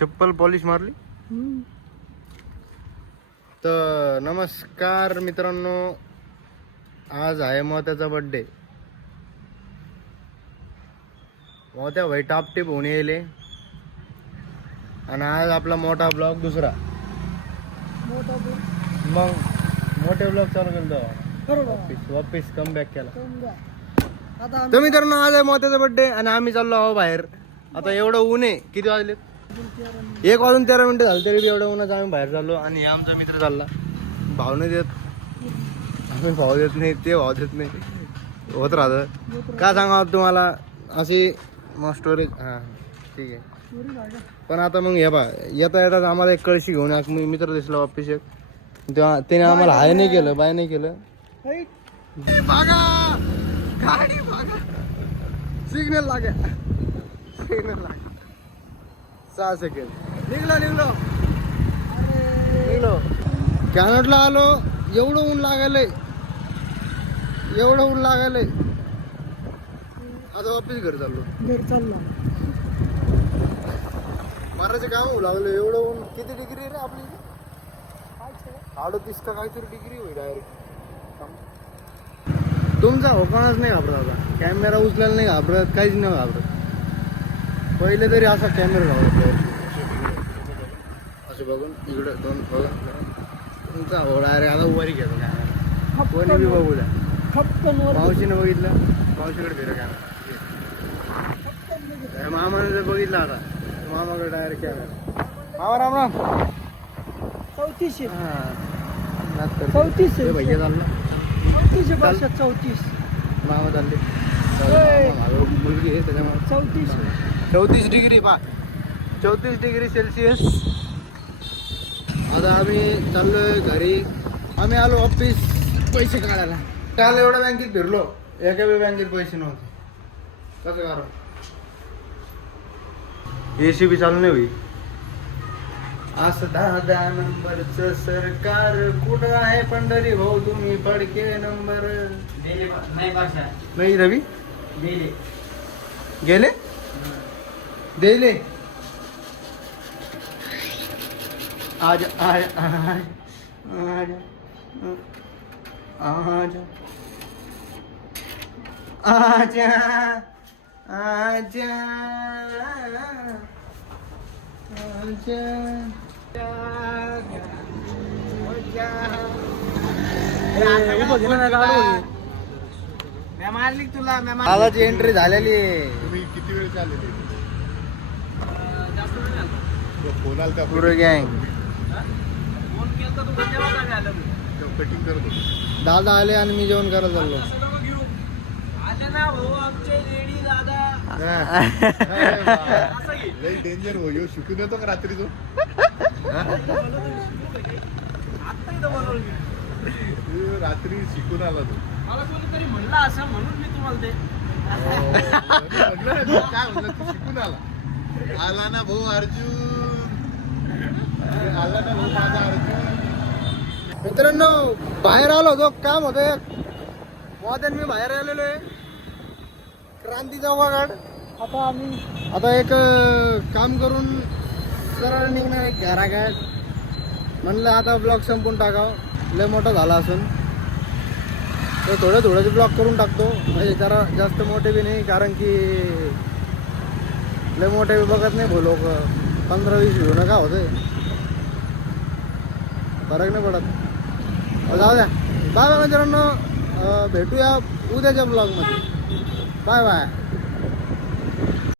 चप्पल पॉलिश मारली. तर नमस्कार मित्रांनो, आज आहे मोत्याचा बर्थडे. मोत्या भाई टापटीप होऊन येले आणि आज आपला मोठा ब्लॉग दुसरा. मग मोठे ब्लॉग चालू केला, वापिस कम बॅक केला. तर मित्रांनो, आज आहे मोत्याचा बर्थडे आणि आम्ही चाललो आहो बाहेर. आता एवढं ऊन आहे, किती वाजले? 1:13 झाले तरी एवढं उन्हाचं आम्ही बाहेर चाललो. आणि आमचा मित्र चालला, भाव नाही देत, आम्ही भाव देत नाही, ते भाव देत नाही, होत राहतं. काय सांगावं तुम्हाला अशी मग स्टोरेज. हां ठीक आहे. पण आता मग हे बा येता येतात आम्हाला एक कळशी घेऊन मित्र दिसला वापिस एक, तेव्हा त्याने आम्हाला हाय नाही केलं, बाय नाही केलं. गाडी बघा, सिग्नल लागे, सिग्नल लागे. 6 सेकंड निघलो कॅनडला आलो. एवढं ऊन लागायलंय, आता वापिस घरी चाललो. मारायचं काम होऊ लागलं. एवढं ऊन. किती डिग्री रे आपली? 38 का काहीतरी डिग्री होईल डायरेक्ट. तुमचा होकाणच नाही घाबरत आता, कॅमेरा उचलायला नाही घाबरत, काहीच नाही घाबरत. पहिले तरी असा कॅमेरा घाबरत असं बघून इकडं दोन बघून तुमचा हो डायरेक्ट आता उभारी घेतो कॅमेरा. कोणी बी बघू द्या. मावशीने बघितलं, मावशीकडे फिरा कॅमेरा. मामाने जर बघितलं आता, मामाकडे डायरेक्ट कॅमेरा. मामा राम राम. 34 हां 34 भैया चालला. 34 मामा चालले. मुलगी आहे त्याच्यामुळे 34 डिग्री पा 34 डिग्री सेल्सिअस. आता आम्ही चाललोय घरी. आम्ही आलो ऑफिस पैसे काढायला. काल एवढ्या बँकेत फिरलो, एका बी बँकेत पैसे नव्हते. कसं कारण? AC बी चालू नाही होई. असं 10 नंबरचं सरकार कुठं आहे? पंढरी भाऊ तुम्ही पडके नंबर. नाही रवी गेले देले. आज आज आज आज आज आजा आजा आवाज एंट्री झालेली आहे. तुम्ही किती वेळ चालले? फोन आला पुरं गँग कटिंग करत होतो. दादा आले आणि मी जेवण करायला चाललो. लई डेंजर हो, यो शिकून येतो का रात्री तो? रात्री शिकून आला तो. मला कोणीतरी म्हणलं असं, म्हणून मी तुम्हाला ते म्हटलं काय म्हणलं, तू शिकून आला ना भाऊ अर्जुन, आला ना भाऊ माझा अर्जुन. मित्रांनो, बाहेर आलो होतो, काम होतं मोत्यान. मी बाहेर आलेलो आहे क्रांती चौकाकडे. आता एक काम करून सरळ निघणार एक घराकडे. म्हणलं आता ब्लॉग संपून टाकावं, लय मोठा झाला असून तर थोडे ब्लॉग करून टाकतो. म्हणजे जरा जास्त मोठे बी नाही, कारण की लय मोठे बी बघत नाही भाऊ लोक. 15-20 व्ह्यू नका होते, फरक नाही पडत. जाऊ द्या. बाय बाय मित्रांनो, भेटूया उद्याच्या ब्लॉगमध्ये. Bye bye.